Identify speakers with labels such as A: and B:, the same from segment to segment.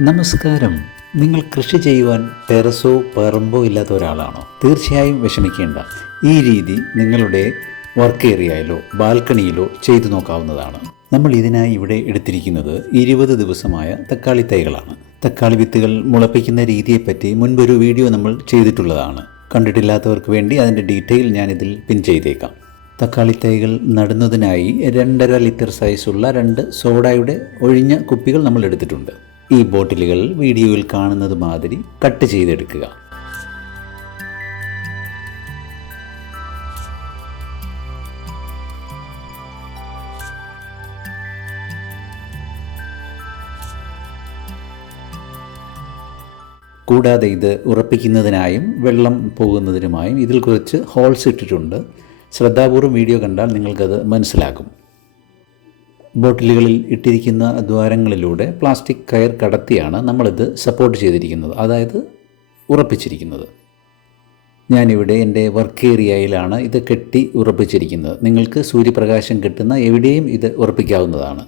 A: നമസ്കാരം. നിങ്ങൾ കൃഷി ചെയ്യുവാൻ ടെറസോ പറമ്പോ ഇല്ലാത്ത ഒരാളാണോ? തീർച്ചയായും വിഷമിക്കേണ്ട. ഈ രീതി നിങ്ങളുടെ വർക്ക് ഏരിയയിലോ ബാൽക്കണിയിലോ ചെയ്തു നോക്കാവുന്നതാണ്. നമ്മൾ ഇതിനായി ഇവിടെ എടുത്തിരിക്കുന്നത് ഇരുപത് ദിവസമായ തക്കാളി തൈകളാണ്. തക്കാളി വിത്തുകൾ മുളപ്പിക്കുന്ന രീതിയെപ്പറ്റി മുൻപൊരു വീഡിയോ നമ്മൾ ചെയ്തിട്ടുള്ളതാണ്. കണ്ടിട്ടില്ലാത്തവർക്ക് വേണ്ടി അതിന്റെ ഡീറ്റെയിൽ ഞാനിതിൽ പിൻ ചെയ്തേക്കാം. തക്കാളി തൈകൾ നടുന്നതിനായി രണ്ടര ലിറ്റർ സൈസുള്ള രണ്ട് സോഡയുടെ ഒഴിഞ്ഞ കുപ്പികൾ നമ്മൾ എടുത്തിട്ടുണ്ട്. ഈ ബോട്ടിലുകൾ വീഡിയോയിൽ കാണുന്നത് മാതിരി കട്ട് ചെയ്തെടുക്കുക. കൂടാതെ ഇത് ഉറപ്പിക്കുന്നതിനായും വെള്ളം പോകുന്നതിനുമായും ഇതിൽ കുറച്ച് ഹോൾസ് ഇട്ടിട്ടുണ്ട്. ശ്രദ്ധാപൂർവം വീഡിയോ കണ്ടാൽ നിങ്ങൾക്കത് മനസ്സിലാകും. ബോട്ടിലുകളിൽ ഇട്ടിരിക്കുന്ന ദ്വാരങ്ങളിലൂടെ പ്ലാസ്റ്റിക് കയർ കടത്തിയാണ് നമ്മളിത് സപ്പോർട്ട് ചെയ്തിരിക്കുന്നത് അതായത് ഉറപ്പിച്ചിരിക്കുന്നത്. ഞാനിവിടെ എന്റെ വർക്ക് ഏരിയയിലാണ് ഇത് കെട്ടി ഉറപ്പിച്ചിരിക്കുന്നത്. നിങ്ങൾക്ക് സൂര്യപ്രകാശം കിട്ടുന്ന എവിടെയും ഇത് ഉറപ്പിക്കാവുന്നതാണ്.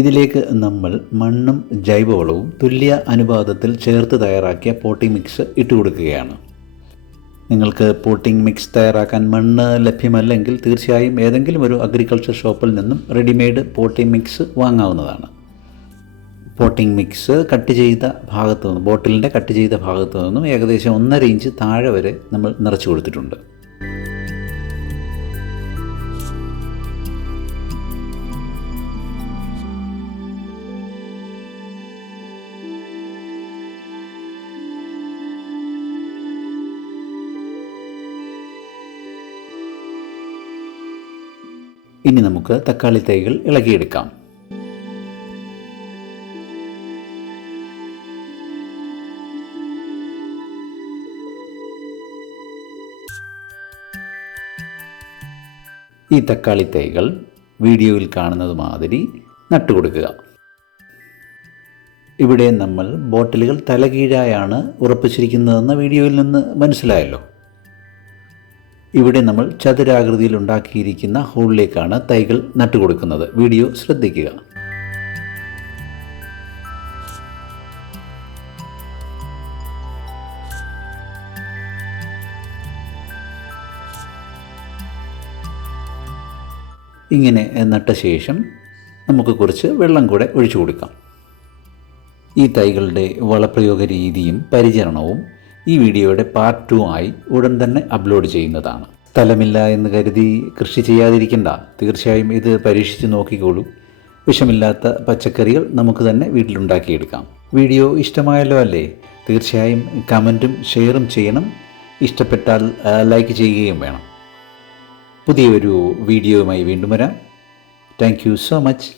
A: ഇതിലേക്ക് നമ്മൾ മണ്ണും ജൈവവളവും തുല്യ അനുപാതത്തിൽ ചേർത്ത് തയ്യാറാക്കിയ പോട്ടി മിക്സ് ഇട്ട് കൊടുക്കുകയാണ് നിങ്ങൾക്ക് പോട്ടിംഗ് മിക്സ് തയ്യാറാക്കാൻ മണ്ണ് ലഭ്യമല്ലെങ്കിൽ തീർച്ചയായും ഏതെങ്കിലും ഒരു അഗ്രികൾച്ചർ ഷോപ്പിൽ നിന്നും റെഡിമെയ്ഡ് പോട്ടിംഗ് മിക്സ് വാങ്ങാവുന്നതാണ്. പോട്ടിംഗ് മിക്സ് കട്ട് ചെയ്ത ഭാഗത്തു നിന്നും ബോട്ടിലിന്റെ കട്ട് ചെയ്ത ഭാഗത്തു നിന്നും ഏകദേശം ഒന്നര ഇഞ്ച് താഴെ വരെ നമ്മൾ നിറച്ചു കൊടുത്തിട്ടുണ്ട്. ഇനി നമുക്ക് തക്കാളി തൈകൾ ഇളകിയെടുക്കാം. ഈ തക്കാളി തൈകൾ വീഡിയോയിൽ കാണുന്നത് മാതിരി നട്ടുകൊടുക്കുക ഇവിടെ നമ്മൾ ബോട്ടിലുകൾ തലകീഴായാണ് ഉറപ്പിച്ചിരിക്കുന്നതെന്ന് വീഡിയോയിൽ നിന്ന് മനസ്സിലായല്ലോ. ഇവിടെ നമ്മൾ ചതുരാകൃതിയിൽ ഉണ്ടാക്കിയിരിക്കുന്ന ഹോളിലേക്കാണ് തൈകൾ നട്ടുകൊടുക്കുന്നത്. വീഡിയോ ശ്രദ്ധിക്കുക. ഇങ്ങനെ നട്ട ശേഷം നമുക്ക് കുറച്ച് വെള്ളം കൂടെ ഒഴിച്ചു കൊടുക്കാം. ഈ തൈകളുടെ വളപ്രയോഗ രീതിയും പരിചരണവും ഈ വീഡിയോയുടെ പാർട്ട് ടു ആയി ഉടൻ തന്നെ അപ്ലോഡ് ചെയ്യുന്നതാണ്. സ്ഥലമില്ല എന്ന് കരുതി കൃഷി ചെയ്യാതിരിക്കണ്ട. തീർച്ചയായും ഇത് പരീക്ഷിച്ച് നോക്കിക്കോളൂ. വിഷമില്ലാത്ത പച്ചക്കറികൾ നമുക്ക് തന്നെ വീട്ടിലുണ്ടാക്കിയെടുക്കാം. വീഡിയോ ഇഷ്ടമായല്ലോ അല്ലേ? തീർച്ചയായും കമന്റും ഷെയറും ചെയ്യണം. ഇഷ്ടപ്പെട്ടാൽ ലൈക്ക് ചെയ്യുകയും വേണം. പുതിയൊരു വീഡിയോയുമായി വീണ്ടും വരാം. Thank so much